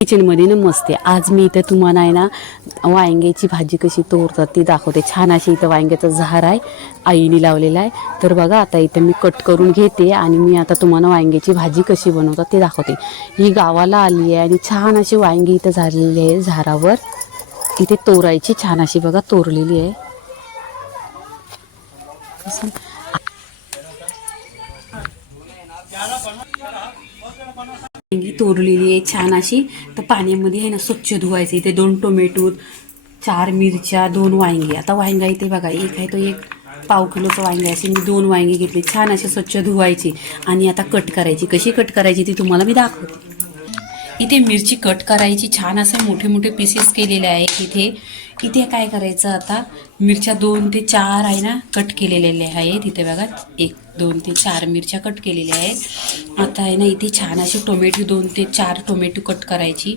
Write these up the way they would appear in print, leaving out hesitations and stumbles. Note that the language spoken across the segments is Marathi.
किचनमध्ये ना मस्त आहे. आज मी इथं तुम्हाला आहे ना वांग्याची भाजी कशी तोडतात ती दाखवते. छान अशी इथं वांग्याचं झाड आहे, आईने लावलेलं आहे. तर बघा आता इथं मी कट करून घेते आणि मी आता तुम्हाला वांग्याची भाजी कशी बनवतात ते दाखवते. ही गावाला आली आहे आणि छान अशी वांगी इथं झालेली आहे झाडावर. इथे तोरायची छान अशी बघा तोरलेली आहे. वांगी तोरलेली आहे छान अशी. तर पाण्यामध्ये आहे ना स्वच्छ धुवायचं. इथे 2 टोमॅटो, 4 मिरच्या, 2 वांगी. आता वांगा इथे बघा एक आहे तो एक पाव किलोचं वांगे असे मी 2 वांगी घेतली. छान असे स्वच्छ धुवायची आणि आता कट करायची. कशी कट करायची ती तुम्हाला मी दाखवते. इथे मिरची कट करायची. छान असे मोठे मोठे पीसेस केलेले आहेत. इथे काय करायचं आता मिरच्या 2 ते 4 आहे ना कट केलेले आहेत. इथे बघा 1 2 ते 4 मिरच्या कट केलेल्या आहेत. आता आहे ना इथे छान असे टोमॅटो 2 ते 4 टोमॅटो कट करायची.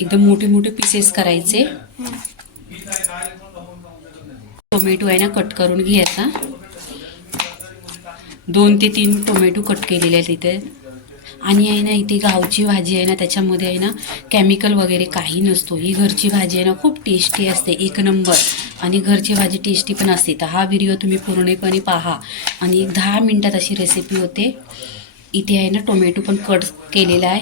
एकदम मोठे मोठे पीसेस करायचे. टोमॅटो आहे ना कट करून घ्यायचा. 2 ते 3 टोमॅटो कट केलेले आहेत इथे. आणि आहे ना इथे गावची भाजी आहे ना त्याच्यामध्ये आहे ना केमिकल वगैरे काही नसतो. ही घरची भाजी आहे ना खूप टेस्टी असते, 1 नंबर. आणि घरची भाजी टेस्टी पण असते. तर हा व्हिडिओ तुम्ही पूर्णपणे पहा आणि 10 मिनटात अशी रेसिपी होते. इथे आहे ना टोमॅटो पण कट केलेला आहे.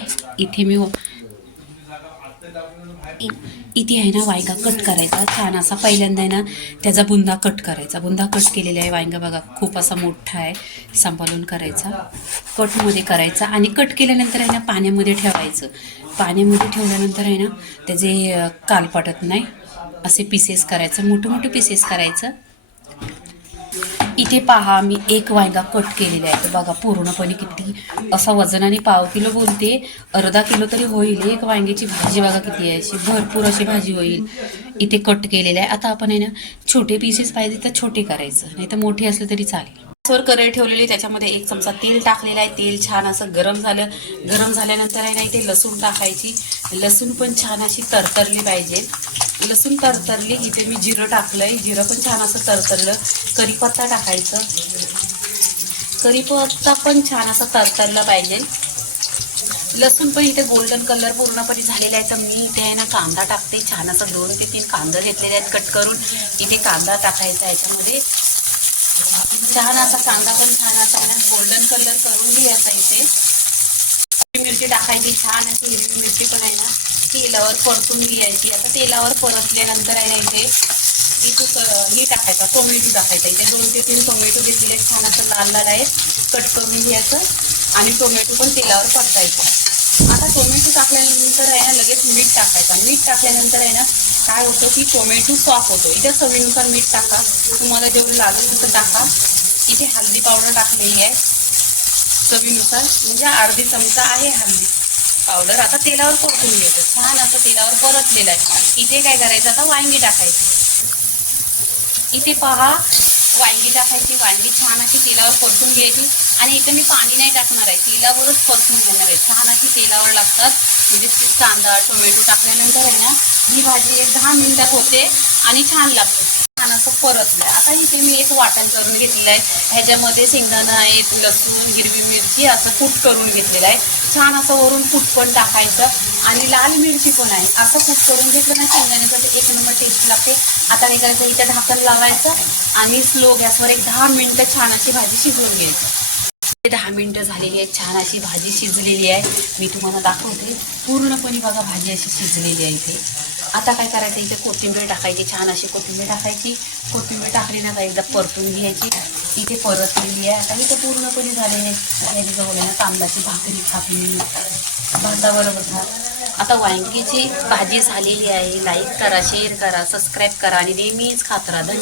इथे आहे ना वांगा कट करायचा छान असा. पहिल्यांदा आहे ना त्याचा बुंदा कट करायचा. बुंदा कट केलेला आहे वांगा बघा खूप असा मोठा आहे. सांभाळून करायचा, कटमध्ये करायचा. आणि कट केल्यानंतर आहे ना पाण्यामध्ये ठेवायचं. पाण्यामध्ये ठेवल्यानंतर आहे ना त्याचे काल पडत नाही असे पीसेस करायचं, मोठे मोठे पीसेस करायचं. इथे पहा मी 1 वांगा कट केलेला आहे. तर बघा पूर्णपणे किती असा वजनाने पाव किलो बोलते, अर्धा किलो तरी होईल. 1 वांग्याची भाजी बघा किती आहे, अशी भरपूर अशी भाजी होईल. इथे कट केलेलं आहे. आता आपण आहे ना छोटे पीसेस पाहिजे तर छोटे करायचं, नाही तर मोठे असले तरी चालेल. गॅसवर कढई ठेवलेली, त्याच्यामध्ये 1 चमचा तेल टाकलेला आहे. तेल छान असं गरम झालं. गरम झाल्यानंतर आहे ना इथे लसूण टाकायची. लसूण पण छान अशी तरतरली पाहिजे. लसूण तरतरली. इथे मी जिरं टाकलंय. जिरं पण छान असं तरतरलं. कढीपत्ता टाकायचं. कढीपत्ता पण छान असं तरतरला पाहिजे. लसूण पण इथे गोल्डन कलर पूर्णपणे झालेला आहे. तर मी इथे आहे ना कांदा टाकते. छान असं 2 ते 3 कांदा घेतलेले आहेत कट करून. इथे कांदा टाकायचा याच्यामध्ये. छान असा कांदा पण छान असा गोल्डन कलर करून घ्यायचा. इथे मिरची टाकायची. छान अशी हिरवी मिरची पण आहे ना तेलावर परतून घ्यायची. आता तेलावर परतल्यानंतर आहे ना इथे ही टाकायचा टोमॅटो टाकायचा. इथे 2 ते 3 टोमॅटो घेतलेले छान असं लाल लाल आहे कट करून घ्यायचं. आणि टोमॅटो पण तेलावर परतायचं. आता टोमॅटो टाकल्यानंतर आहे ना लगेच मीठ टाकायचा. मीठ टाकल्यानंतर आहे ना काय होतं की टोमॅटो सॉफ्ट होतो. इथे चवीनुसार मीठ टाका, तुम्हाला जेवढं लागेल तसं टाका. इथे हळदी पावडर टाकलेली आहे चवीनुसार, म्हणजे अर्धी चमचा आहे हळदी पावडर. आता तेलावर परतून घ्यायचं. छान असं तेलावर परतलेलं आहे. इथे काय करायचं आता वांगी टाकायची. इथे पहा वांगी टाकायची. वांगी छान अशी तेलावर परतून घ्यायची. आणि इथे मी पाणी नाही टाकणार आहे, तेलावरच परतून घेणार आहे. छान अशी तेलावर लागतात. म्हणजे कांदा टोमॅटो टाकल्यानंतर आहे ना ही भाजी 10 मिनिटात होते आणि छान लागते. छान असं परतलं. आता इथे मी एक वाटण करून घेतलेलं आहे. ह्याच्यामध्ये शेंगदाणा आहे, लसूण, हिरवी मिरची असं कूट करून घेतलेलं आहे. छान असं वरून कूट पण टाकायचं. आणि लाल मिरची पण आहे. असं कूट करून घेतलं ना शेंगदाण्याचं ते 1 नंबर टेस्ट लागते. आता हे करायचं इथे ढाकण लावायचं आणि स्लो गॅसवर 10 मिनिटं छान अशी भाजी शिजवून घ्यायची. 10 मिनिटं झालेली आहेत. छान अशी भाजी शिजलेली आहे. मी तुम्हाला दाखवते. पूर्णपणे बघा भाजी अशी शिजलेली आहे इथे. आता काय करायचं इथे कोथिंबीर टाकायची. छान अशी कोथिंबीर टाकायची. कोथिंबीर टाकली ना एकदा परतून घ्यायची. इथे परतलेली आहे. आता इथे पूर्णपणे झालेली आहे ना तांदळाची भाकरी खापली भाताबरोबर खा. आता वांगीची भाजी झालेली आहे. लाईक करा, शेअर करा, सबस्क्राईब करा आणि नेहमीच खात राहा.